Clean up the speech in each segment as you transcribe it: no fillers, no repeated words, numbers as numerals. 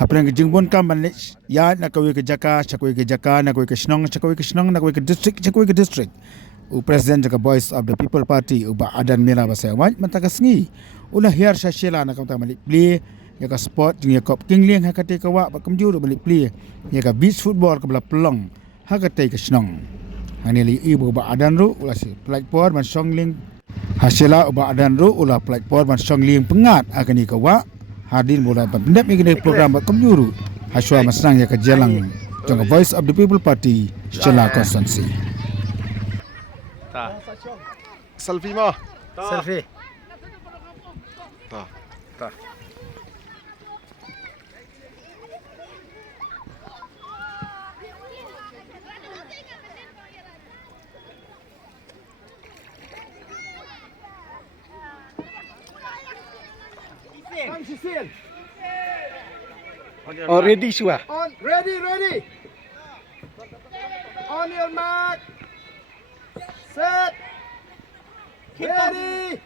Haplang ke jingbon kam balik ya nak kau ke Jaka, cakoi ke Jaka, nak kau ke Senong, cakoi ke Senong, nak kau ke district, cakoi ke district. Presiden jaga Voice of the People Party uba adan mera basai waj mata kasngi ulah hiar syashela nak kata balik play ya ka sport jeung ya kop kingling ha kate ka wa kemjur balik play ya ka beach football ka bala pelong ha kate ka Senong hani li ibu uba adan ru ulah si platform man songling hasillah uba adan ru ulah platform man songling pengat akan ka wa hadin bola pendap ni program kemjur haswa masang ya ka jalang jaga Voice of the People Party Shela Constituency. Selfie mah. Selfie. Tak. Tak. Oh, ready semua. On, ready. On your mark. Set. Ready.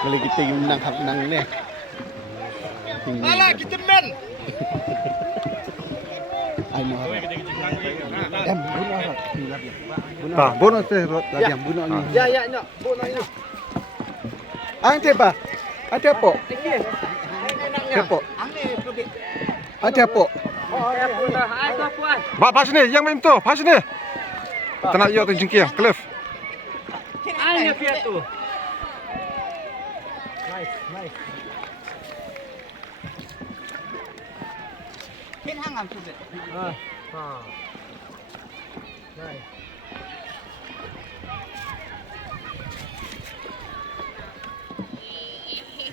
Kalau kita menang ni. Alah, kita men. Pak, bonus tu lagi yang bonus ni. Ya, nak. Bonusnya. Ada apa? Ada apa? Apa? Ada apa? Pak, pas ni, yang main tu, pas ni. Tak nak yo tu jengki yang Cliff. Ada pihak tu. Nice. Ken hangam tu. Nice.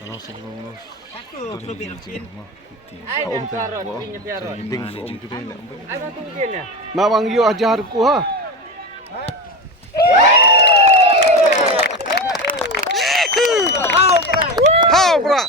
Langsung. Satu lebih ken. Ai dah karot, punya piarot. Ding om tu dia nak. Ai dah tungguin ya. Mawang yo ajar ku ha. How bra.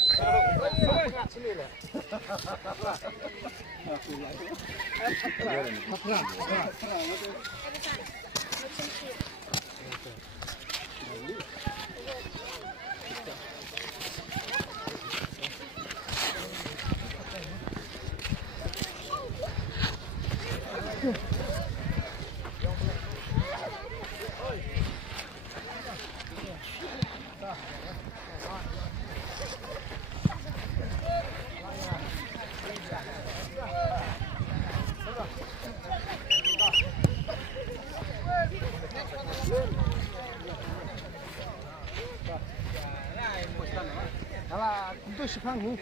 Alah, itu sepanggu.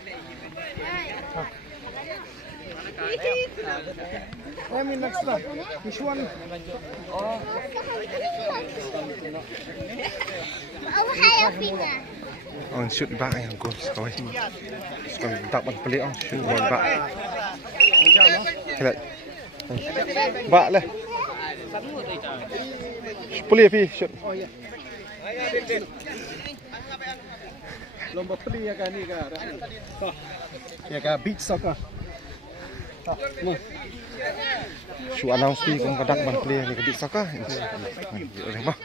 I mean next lah. Which one? Oh. On shoot back yang gol sekali. Sekali tak pelik on shoot ball back. Kelak. Back lah. Boleh pi shoot. Oh ya. Lomba peli ya kan ni kan. Ya kan beach soccer. Shoot announce pi kong kadak ban play ni kedik saka. Mah.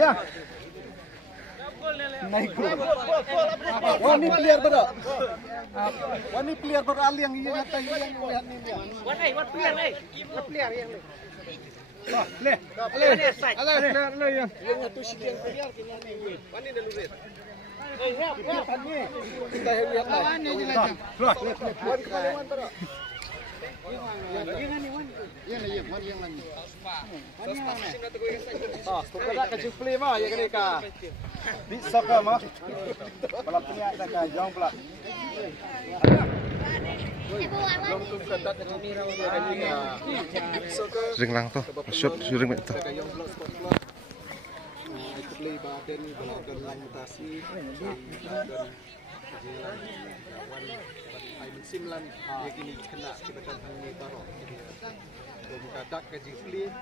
Ya. Naik gol. Wah ni player berat. Wah ni player berat yang ini nyata yang lihat ni. What player ni? What player yang ni? Wah, le. Le yang. Yang tu sikit player kena ni. Pani dah lurit. Kita lihat lah. Ini je lah. Keluar. Wan kembali wan berat. Tukar ke play mah ya kali ka. Di soccer mah. Balap punya ada ka jauh pula. Ring lang tu. Shoot ring mek tu. Play badan ni balakan mutasi. Ay simlan ya kini kena kita kan ni taro. dak ka jisli